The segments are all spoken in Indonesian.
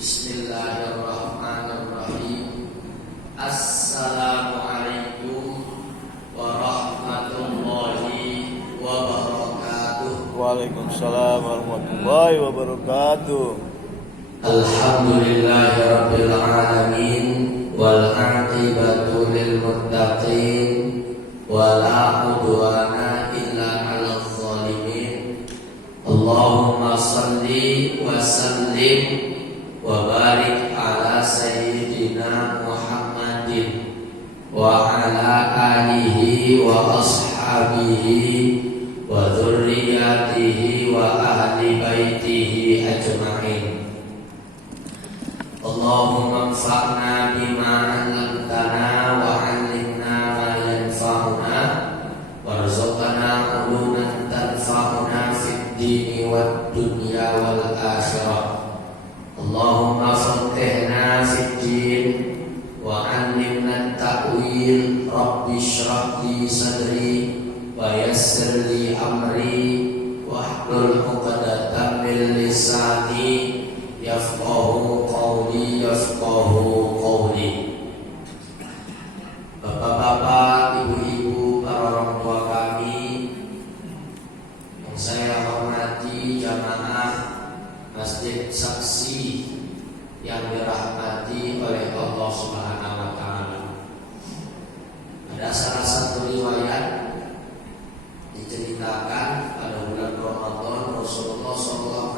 Bismillahirrahmanirrahim. Assalamualaikum warahmatullahi wabarakatuh. Waalaikumsalam warahmatullahi wabarakatuh. Alhamdulillahirabbil alamin wal 'aqibatu lil muttaqin wala udwana illa 'alal zalimin. Allahumma shalli wa sallim wa barik ala sayyidina Muhammadin wa ala alihi wa ashabihi wa dzurriyyatihi wa ahli baitihi ajma'in. Allahumma anfa'na bima 'allamtana wa 'allimna ma yanfa'una warzuqna uluman tanfa'una fid dini wad dunya wal akhirah. Allahumma faqqihna fid din wa 'allimna at-ta'wil. Rabbi shrah li sadri wa yassir li amri wahlul 'uqdatam min lisani yafqahu qawli. Bapak-bapak, ibu-ibu, para orang tua kami yang saya hormati, jamaah Masjid Saksi yang dirahmati oleh Allah Subhanahu wa taala. Ada salah satu riwayat diceritakan pada bulan Ramadan Rasulullah SAW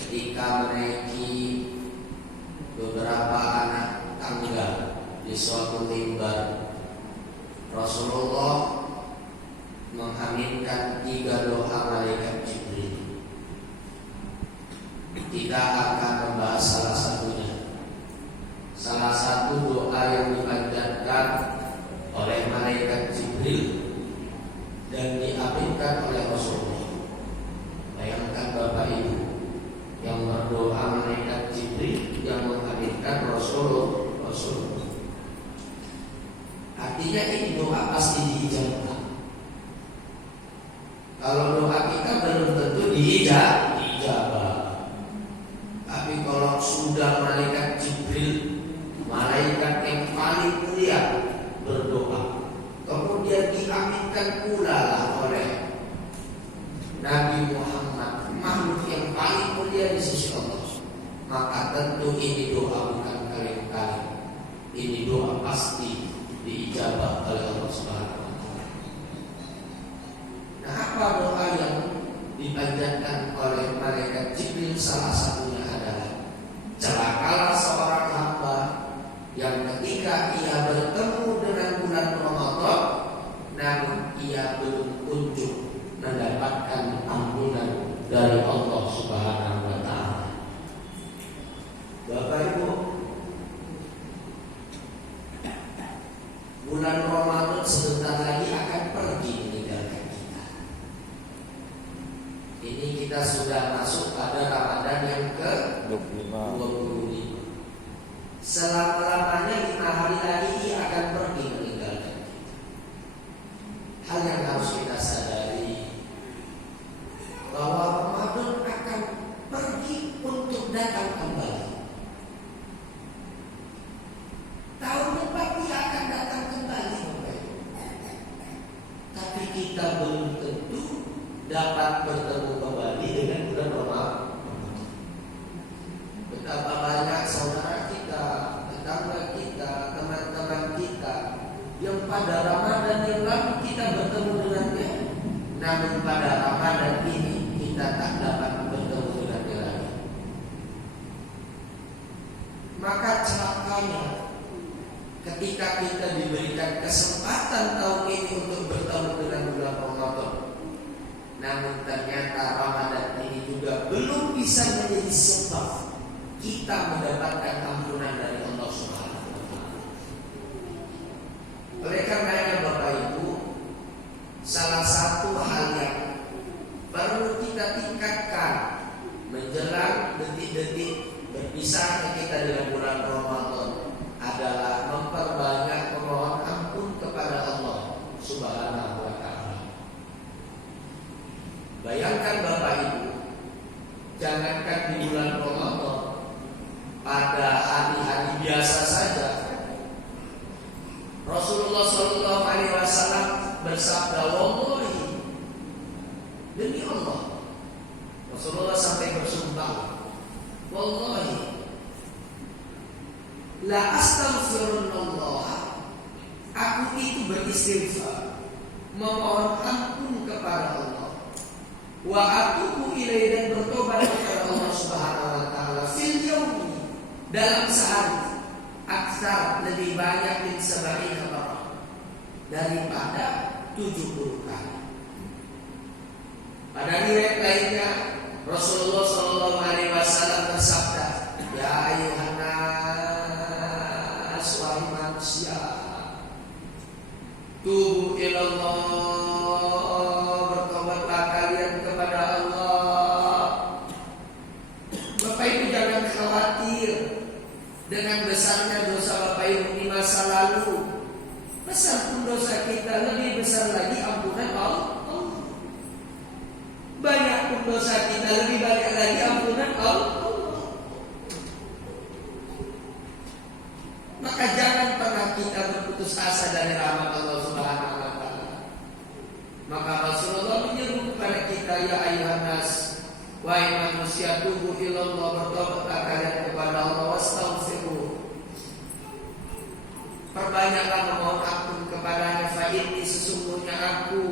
ketika menaiki beberapa anak tangga di suatu mimbar, Rasulullah mengaminkan 3 doa malaikat Jibril. Tidak akan membahas salah satunya. Salah satu doa yang dipanjatkan oleh malaikat Jibril dan diaminkan oleh Rasulullah. Bayangkan Bapak Ibu, yang berdoa malaikat Jibril, yang mengaminkan Rasulullah. Artinya ini doa pasti diijabah. Kalau doa kita belum tentu diijabah. Tapi kalau sudah malaikat Jibril, malaikat yang paling mulia, berdoa, kemudian diaminkan pula oleh Nabi Muhammad, makhluk yang paling mulia di sisi Allah, maka tentu ini doa bukan kaleng-kaleng. Ini doa pasti diijabah oleh Allah Subhanahu wa taala. Nah, apa doa yang dipanjatkan oleh malaikat Jibril? Salah satunya adalah celakalah seorang hamba yang ketika ia bertemu dengan bulan Ramadan namun ia belum kunjung mendapatkan ampunan dari Allah Subhanahu wa taala. Bapak Ibu, bulan Ramadan sebentar lagi akan pergi meninggalkan kita. Ini kita sudah masuk pada Ramadan yang ke-25. Selama-lamanya 5 hari lagi ia akan pergi meninggalkan kita. Hal yang harus kita sadari bahwa Ramadan akan pergi untuk datang kembali. Tahun depan dia akan datang kembali, Bapak Ibu. Tapi kita belum tentu dapat bertemu kembali dengan bulan Ramadan. Betapa banyak saudara kita, tetangga kita, teman-teman kita yang pada Ramadan yang lalu kita bertemu dengannya, namun pada Ramadan ini kita tak dapat bertemu dengannya lagi. Maka celakanya ketika kita diberikan kesempatan tahun ini untuk bertemu dengan bulan Ramadan, namun ternyata Ramadan ini juga belum bisa menjadi sebab kita mendapatkan ampunan dari Allah Subhanahu wa taala. Oleh karenanya Bapak Ibu, salah satu hal yang perlu kita tingkatkan menjelang detik-detik berpisahnya kita dengan bulan Ramadan adalah memperbanyak memohon ampun kepada Allah Subhanahu wa taala. Bayangkan Bapak Ibu, jangankan di bulan Ramadan, pada hari-hari biasa saja Rasulullah Shallallahu Alaihi Wasallam bersabda, wallahi, demi Allah, Rasulullah sampai bersumpah, wallahi, la astaghfirullah, aku itu beristighfar, memohon ampun kepada Allah, wa atubu ilaihi, dan bertobat kepada Allah Subhanahu wa taala, fil yaumi, dalam sehari, aksar, lebih banyak min sab'ina marrah, daripada 70 kali. Pada riwayat lainnya Rasulullah Shallallahu Alaihi Wasallam bersabda, ya ayuhan nas, wahai manusia, tubu ilallah, bertobatlah kalian kepada Allah. Bapak Ibu jangan khawatir dengan besarnya dosa Bapak Ibu di masa lalu. Besar pun dosa kita, lebih besar lagi ampunan Allah. Banyak pun dosa kita, lebih banyak lagi ampunan Allah. Maka jangan pernah kita berputus asa dari rahmat Allah Subhanahu wa taala. Maka Rasulullah menyeru kepada kita, ya ayuhan nas, wahai manusia, tubu ilallah, bertobatlah kalian kepada Allah, wastaghfiruh, perbanyaklah memohon ampun kepadanya, fa inni, sesungguhnya aku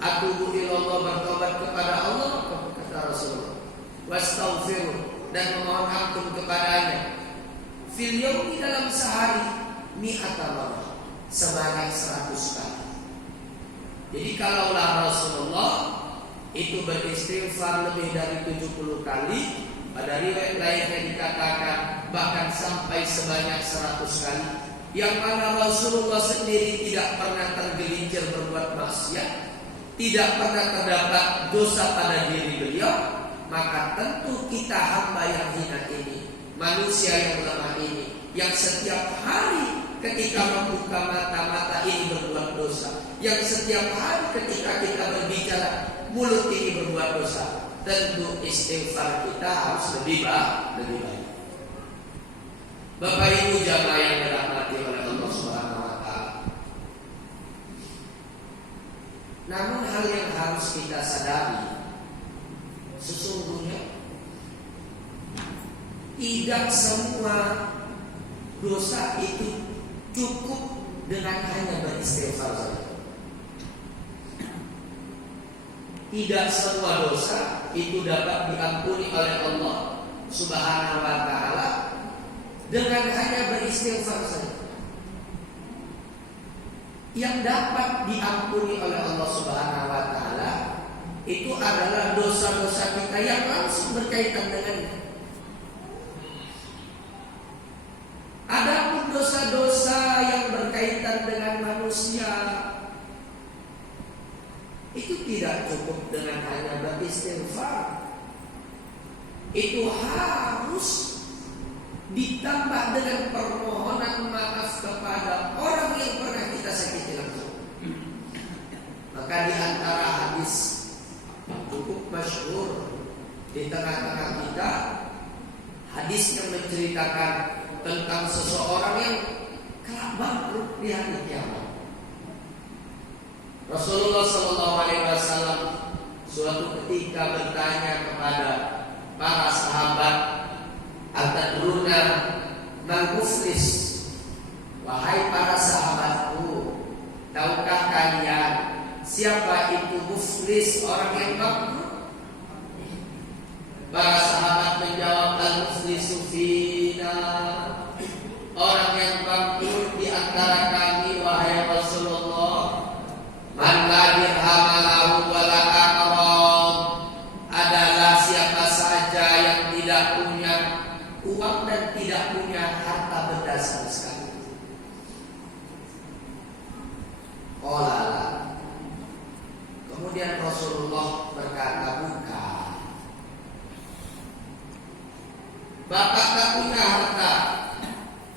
atubu ilallah, bertobat kepada Allah, kata Rasulullah, wastaghfiruh, dan memohon ampun kepadanya, fil yaumi, dalam sehari, mi'ata marrah, sebanyak 100 kali. Jadi kalaulah Rasulullah itu beristighfar lebih dari 70 kali, pada riwayat lainnya dikatakan bahkan sampai sebanyak 100 kali, yang mana Rasulullah sendiri tidak pernah tergelincir berbuat maksiat, tidak pernah terdapat dosa pada diri beliau, maka tentu kita hamba yang hina ini, manusia yang lemah ini, yang setiap hari ketika membuka mata-mata ini berbuat dosa, yang setiap hari ketika kita berbicara mulut ini berbuat dosa, tentu istighfar kita harus lebih baik. Bapak Ibu jamaah yang dirahmati oleh Allah Subhanahu wa taala. Namun hal yang harus kita sadari, sesungguhnya tidak semua dosa itu cukup dengan hanya beristighfar saja. Tidak semua dosa itu dapat diampuni oleh Allah Subhanahu wa taala dengan hanya beristighfar saja. Yang dapat diampuni oleh Allah Subhanahu wa taala itu adalah dosa-dosa kita yang langsung berkaitan dengannya. Adapun dosa-dosa yang berkaitan dengan manusia itu tidak cukup dengan hanya beristighfar. Itu harus ditambah dengan permohonan maaf kepada orang yang pernah kita sakiti langsung. Maka di antara hadis cukup masyhur di tengah-tengah kita, hadis yang menceritakan tentang seseorang yang kelak bangkrut di hari kiamat. Rasulullah Shallallahu Alaihi Wasallam suatu ketika bertanya kepada para sahabat, atadruna mal muflis, wahai para sahabatku, tahukah kalian siapa itu muflis, orang yang bangkrut? Para sahabat menjawab, al muflisu fina, orang yang bangkrut di antara kami wahai Rasulullah, man la dirham lahu wa la aqrab, adalah siapa saja yang tidak punya uang dan tidak punya harta benda sama sekali. Qala, kemudian Rasulullah berkata, bukan. Bapak tak punya harta,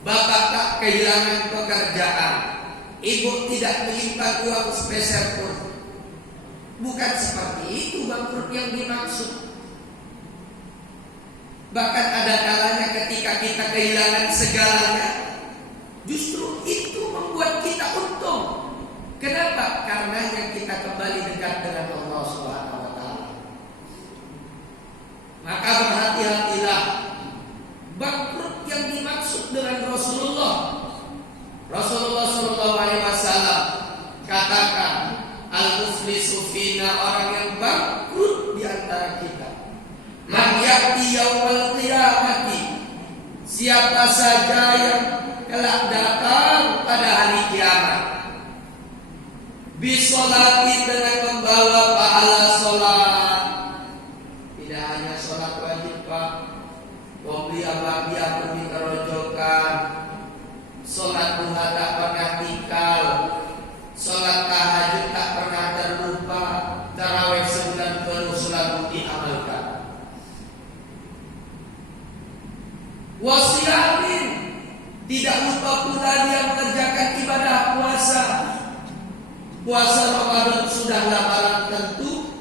bapak tak kehilangan pekerjaan, ibu tidak menyimpan uang spesial pun. Bukan seperti itu bangkrut yang dimaksud. Bahkan ada kalanya ketika kita kehilangan segalanya, justru itu membuat kita untung. Kenapa? Karenanya kita kembali dekat dengan Allah Subhanahu wa taala. Maka berhati-hatilah. Bangkrut yang dimaksud dengan Rasulullah Sallallahu Alaihi Wasallam katakan, al-muflisu fina, orang yang bangkrut di antara kita. Man ya'ti yaumal qiyamati, siapa saja yang kelak datang pada hari kiamat, bisolati, dengan membawa pahala solat. Tidak hanya solat wajib pak, wabli ababia pergi kerojokan, solat duha tak pernah tinggal, solat tahajud tak pernah terlupa, tarawih sebulan penuh selalu diamalkan. Wasiamin, tidak lupa pula dia mengerjakan ibadah puasa. Puasa Ramadan sudahlah barang tentu,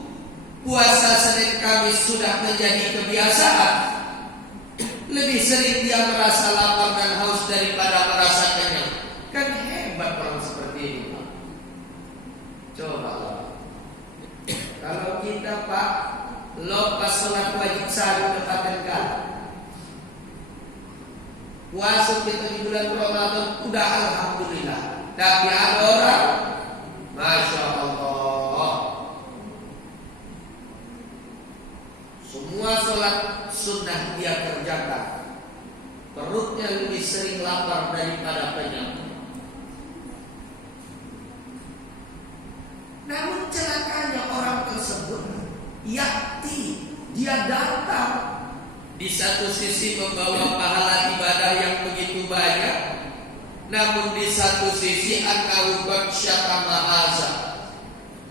puasa Senin Kamis sudah menjadi kebiasaan. Lebih sering dia merasa lapar dan haus daripada merasa kenyang. Kan hebat orang seperti ini Pak. Coba kalau kita Pak lepas sholat wajib sahur tepatkan kali, puasa kita di bulan Ramadan udah alhamdulillah. Tapi ada orang, Masya Allah, semua sholat sunnah dia kerjakan, perutnya lebih sering lapar daripada kenyang. Namun celakanya orang tersebut, yakti, dia datang, di satu sisi membawa pahala ibadah yang begitu banyak, namun di satu sisi annahu qad syatama haza,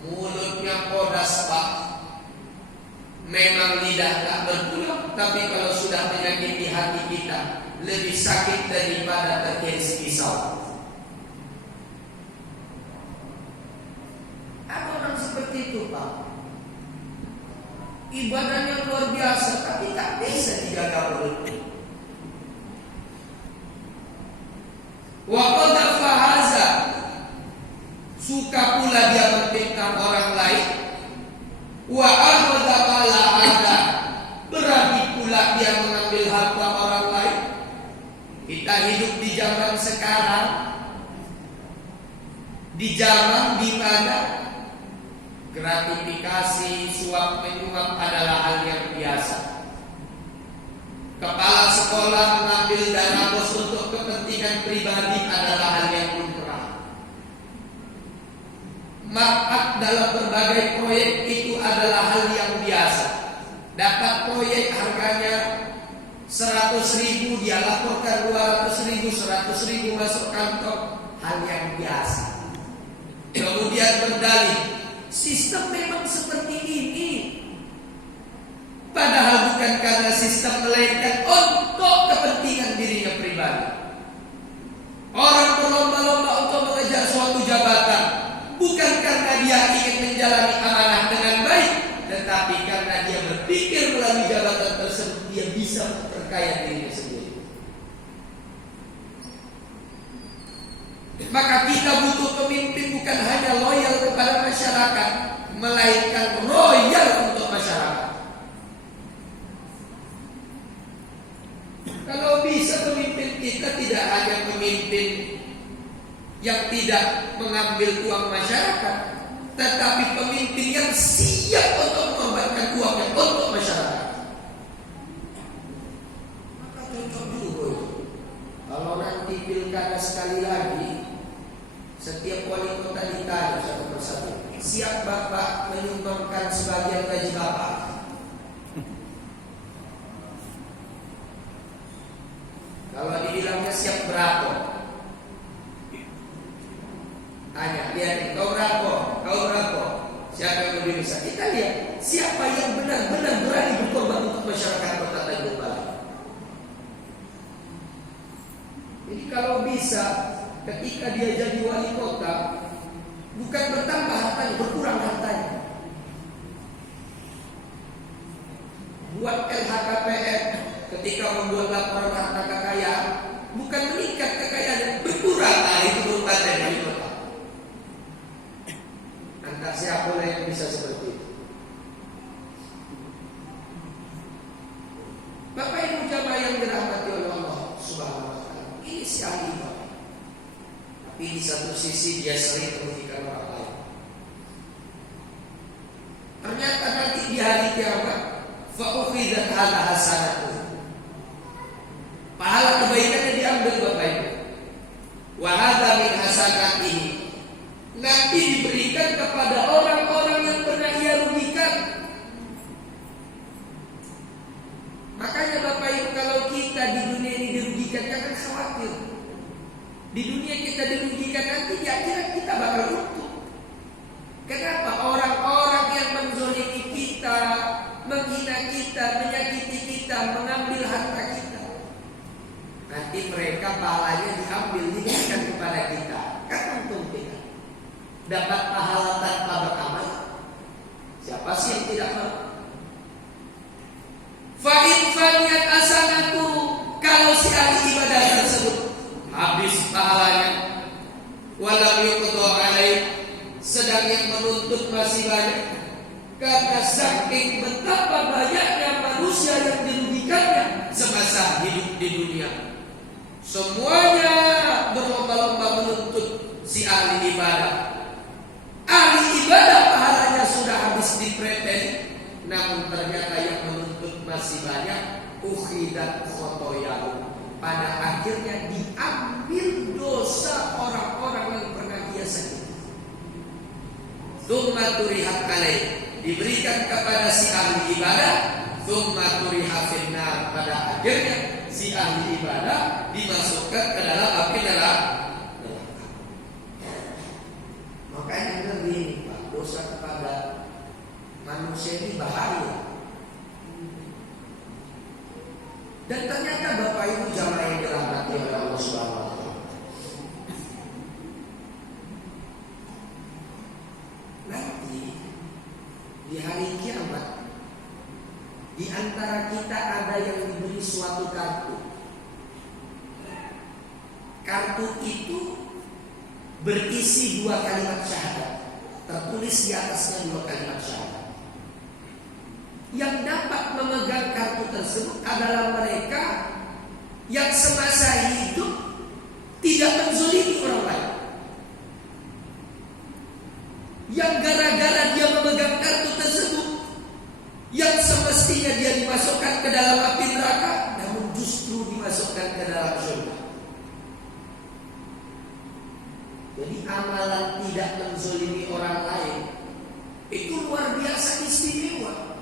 mulutnya podas Pak. Memang lidah tak bertulang, tapi kalau sudah menyakiti hati kita, lebih sakit daripada terkiris pisau. Ada orang seperti itu Pak, ibadahnya luar biasa, tapi tak bisa dijaga mulutnya. Wa qad fahaza, suka pula dia menfitnah orang lain. Wa akhadha mala ada, berani pula dia mengambil harta orang lain. Kita hidup di zaman sekarang, di zaman di mana gratifikasi, suap menyuap adalah hal yang biasa. Kepala sekolah mengambil dana bos untuk kepentingan pribadi adalah hal yang lumrah. Markup dalam berbagai proyek itu adalah hal yang biasa. Dapat proyek harganya 100.000, dia laporkan 200.000, 100.000 masuk kantong, hal yang biasa. Kemudian berdalih, sistem memang seperti ini. Padahal bukan karena sistem, melainkan untuk kepentingan dirinya pribadi. Orang berlomba-lomba untuk mengejar suatu jabatan, bukan karena dia ingin menjalani amanah dengan baik, tetapi karena dia berpikir melalui jabatan tersebut dia bisa memperkaya dirinya sendiri. Maka kita butuh pemimpin bukan hanya loyal kepada masyarakat, melainkan loyal untuk masyarakat. Kalau bisa pemimpin kita tidak hanya pemimpin yang tidak mengambil uang masyarakat, tetapi pemimpin yang siap untuk mengorbankan uangnya untuk masyarakat. Maka cocok juga kalau nanti pilkada sekali lagi, setiap wali kota ditanya satu persatu, siap Bapak menyumbangkan sebagian gaji Bapak? Kalau dibilangnya siap berapa? Tanya, lihat kau berapa? Kau berapa? Siapa yang lebih besar? Kita lihat siapa yang benar-benar berani berkorban untuk masyarakat Kota Tanjung Balai. Jadi kalau bisa, ketika dia jadi wali kota, bukan bertambah hartanya, berkurang hartanya. Buat LHKPN, ketika membuat laporan harta kekayaan, bukan meningkat kekayaan, berkurang. Nah, itu berubah dari kota. Entah siapa yang bisa seperti itu. Bapak Ibu jamaah yang dirahmati oleh Allah Subhanahu wa taala, ini si ahli ibadah. Tapi di satu sisi dia sering merugikan orang lain. Ternyata nanti di hari kiamat, fa ukhidat ala hasanatuh. Pahala kebaikannya diambil Bapak Ibu. Wa hadza min hasanatihi. Nanti diberikan kepada orang-orang yang pernah ia rugikan. Makanya Bapak Ibu, kalau kita di dunia ini dirugikan, jangan khawatir. Di dunia kita dirugikan, nanti di akhirat kita bakal untung. Kenapa? Orang-orang yang menzolimi kita, menghina kita, menyakiti kita, mengambil harta kita, nanti mereka pahalanya diambil, diberikan kepada kita. Kan untung kita dapat pahala tanpa beramal. Siapa sih yang tidak mau? Fa'in faniyat asanatu, kalau si ahli ibadah tersebut habis pahalanya, walam yuqda alaih, sedang yang menuntut masih banyak, karena saking betapa banyaknya manusia yang dirugikannya semasa hidup di dunia. Semuanya berlomba-lomba menuntut si ahli ibadah. Ahli ibadah pahalanya sudah habis dipreteli, namun ternyata yang menuntut masih banyak. Ukhidat khotoyahu, pada akhirnya diambil dosa orang-orang yang pernah dia sakiti. Tsumma turihat alaih, diberikan kepada si ahli ibadah. Tsumma turihat finnar, pada akhirnya si ahli ibadah dimasukkan ke dalam api neraka. Makanya ngeri Pak, dosa kepada manusia ini bahaya. Dan ternyata Bapak Ibu jamaah yang dirahmati oleh Allah Subhanahu wa taala, nanti di hari kiamat, di antara kita ada yang diberi suatu kartu. Kartu itu berisi 2 kalimat syahadat, tertulis di atasnya 2 kalimat syahadat. Yang dapat memegang kartu tersebut adalah mereka yang semasa hidup tidak menzalimi orang lain. Yang gara-gara dia memegang kartu tersebut, yang semestinya dia dimasukkan ke dalam api neraka, namun justru dimasukkan ke dalam surga. Jadi amalan tidak menzalimi orang lain itu luar biasa istimewa.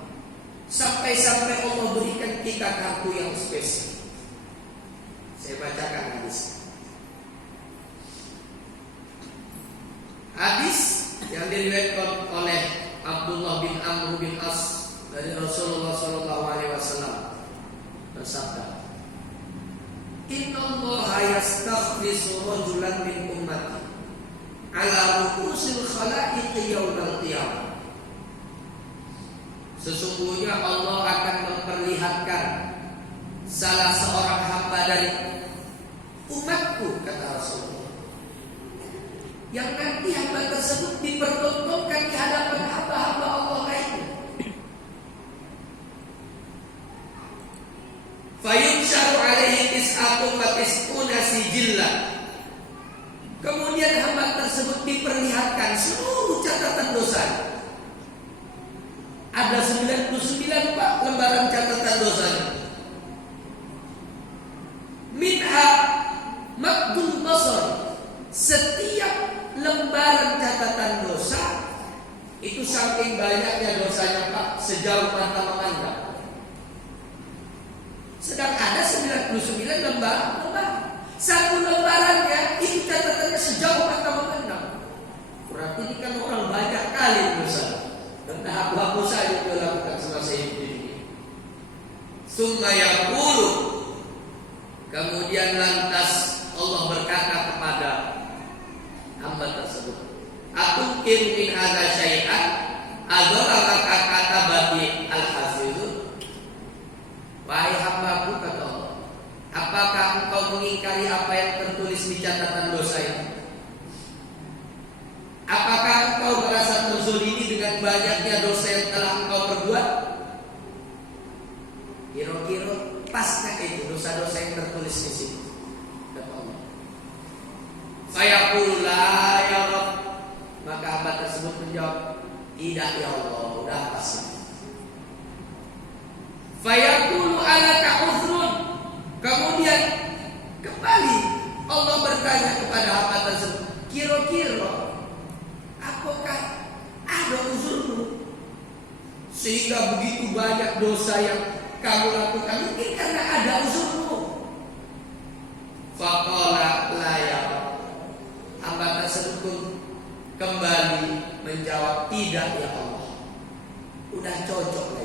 Sampai-sampai Allah berikan kita kartu yang spesial. Saya bacakan hadis. Hadis yang diriwayatkan oleh Abdullah bin Amr bin As dari Rasulullah SAW bersabda, Inna Allah yastakhlisu rajulan min ummati ala ru'usil khalaiqi yawmal qiyamah. Sesungguhnya Allah akan memperlihatkan salah seorang hamba dari umatku, kata Rasulullah, yang nanti hamba tersebut dipertontonkan di hadapan hamba-hamba Allah lainnya. Fayunsharu alaihi tis'atun wa tis'una sijillah. Kemudian hamba tersebut diperlihatkan seluruh catatan dosanya. Ada 99 Pak lembaran catatan dosanya. Minha maqdul basar. Setiap lembaran catatan dosa itu saking banyaknya dosanya Pak, sejauh mata memandang. Sedang ada 99 lembar. Satu lembarannya itu catatannya sejauh mata memandang. Berarti ini kan orang banyak kali dosa. Dan tahap-tahap saja yang dilakukan semasa hidup ini. Summa yaqulu, kemudian lantas Allah berkata kepada hamba tersebut, Atunkiru min hadza syai'an adzalaka katabati al-hafizun. Wahai hambaku, kata mengingkari apa yang tertulis di catatan dosa itu? Apakah engkau merasa terzolimi dengan banyaknya dosa yang telah engkau perbuat? Kira-kira paskah itu dosa-dosa yang tertulis di sini? Kata Allah. Fayaqulu la ya Rabb. Maka hamba tersebut menjawab, tidak ya Allah, udah pasti. Fayaqulu alaka uzrun. Kemudian kembali Allah bertanya kepada hamba tersebut, kira-kira apakah ada uzurmu sehingga begitu banyak dosa yang kamu lakukan? Mungkin karena ada uzurmu. Faqala la ya Rabb. Hamba tersebut pun kembali menjawab, tidak ya Allah, udah cocok.